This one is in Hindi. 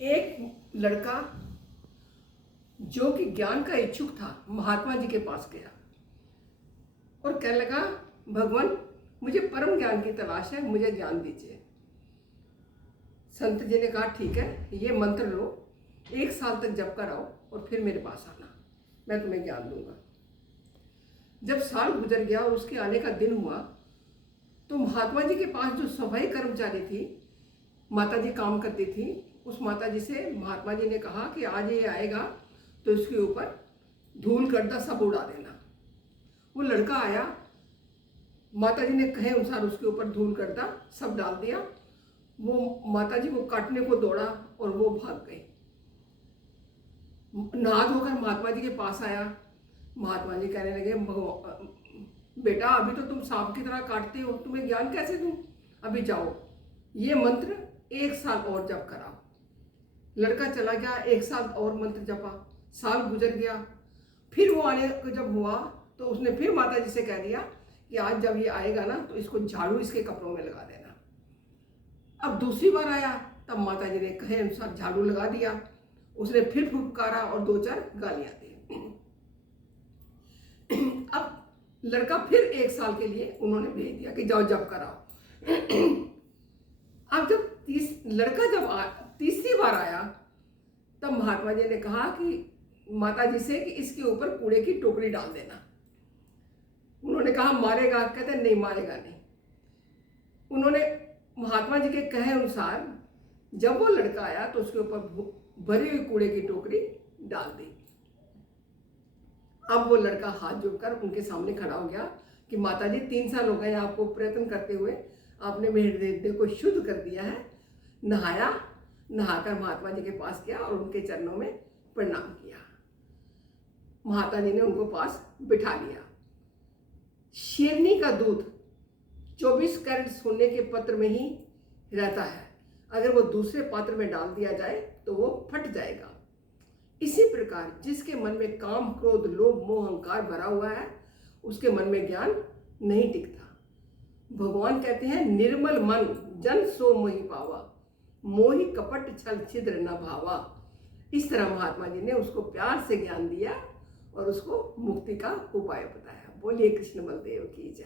एक लड़का जो कि ज्ञान का इच्छुक था महात्मा जी के पास गया और कहने लगा, भगवान मुझे परम ज्ञान की तलाश है, मुझे ज्ञान दीजिए। संत जी ने कहा, ठीक है, ये मंत्र लो, 1 साल तक जप कर आओ और फिर मेरे पास आना, मैं तुम्हें ज्ञान दूंगा। जब साल गुजर गया और उसके आने का दिन हुआ तो महात्मा जी के पास जो सफाई कर्मचारी थी, माता जी काम करती थी, उस माता जी से महात्मा जी ने कहा कि आज ये आएगा तो इसके ऊपर धूल गर्दा सब उड़ा देना। वो लड़का आया, माता जी ने कहे अनुसार उसके ऊपर धूल गर्दा सब डाल दिया। वो माता जी को काटने को दौड़ा और वो भाग गए। नहा धोकर महात्मा जी के पास आया। महात्मा जी कहने लगे, बेटा अभी तो तुम सांप की तरह काटते हो, तुम्हें ज्ञान कैसे दूं? अभी जाओ, ये मंत्र 1 साल और जप कराओ। लड़का चला गया, 1 साल और मंत्र जपा, साल गुजर गया। फिर वो आने को जब हुआ तो उसने फिर माता जी से कह दिया कि आज जब ये आएगा ना तो इसको झाड़ू इसके कपड़ों में लगा देना। अब दूसरी बार आया तब माता जी ने कहे अनुसार झाड़ू लगा दिया। उसने फिर फुफकारा और 2-4 गालियां दी। अब लड़का फिर 1 साल के लिए उन्होंने भेज दिया कि जाओ जप कराओ। अब जब लड़का जब तीसरी बार आया तब महात्मा जी ने कहा कि माता जी से कि इसके ऊपर कूड़े की टोकरी डाल देना। उन्होंने कहा, मारेगा? कहते नहीं, मारेगा नहीं। उन्होंने महात्मा जी के कहे अनुसार जब वो लड़का आया तो उसके ऊपर भरी हुई कूड़े की टोकरी डाल दी। अब वो लड़का हाथ जोड़कर उनके सामने खड़ा हो गया कि माता जी 3 साल हो गए आपको प्रयत्न करते हुए, आपने मेरे हृदय को शुद्ध कर दिया है। नहाया, नहाकर महात्मा जी के पास गया और उनके चरणों में प्रणाम किया। माता जी ने उनको पास बिठा लिया। शेरनी का दूध 24 कैरेट सोने के पत्र में ही रहता है, अगर वो दूसरे पात्र में डाल दिया जाए तो वो फट जाएगा। इसी प्रकार जिसके मन में काम, क्रोध, लोभ, मोह, अहंकार भरा हुआ है उसके मन में ज्ञान नहीं टिकता। भगवान कहते हैं, निर्मल मन जन सो मोहि पावा, मोहि कपट छल छिद्र न भावा। इस तरह महात्मा जी ने उसको प्यार से ज्ञान दिया और उसको मुक्ति का उपाय बताया। बोलिए कृष्ण बलदेव की जय।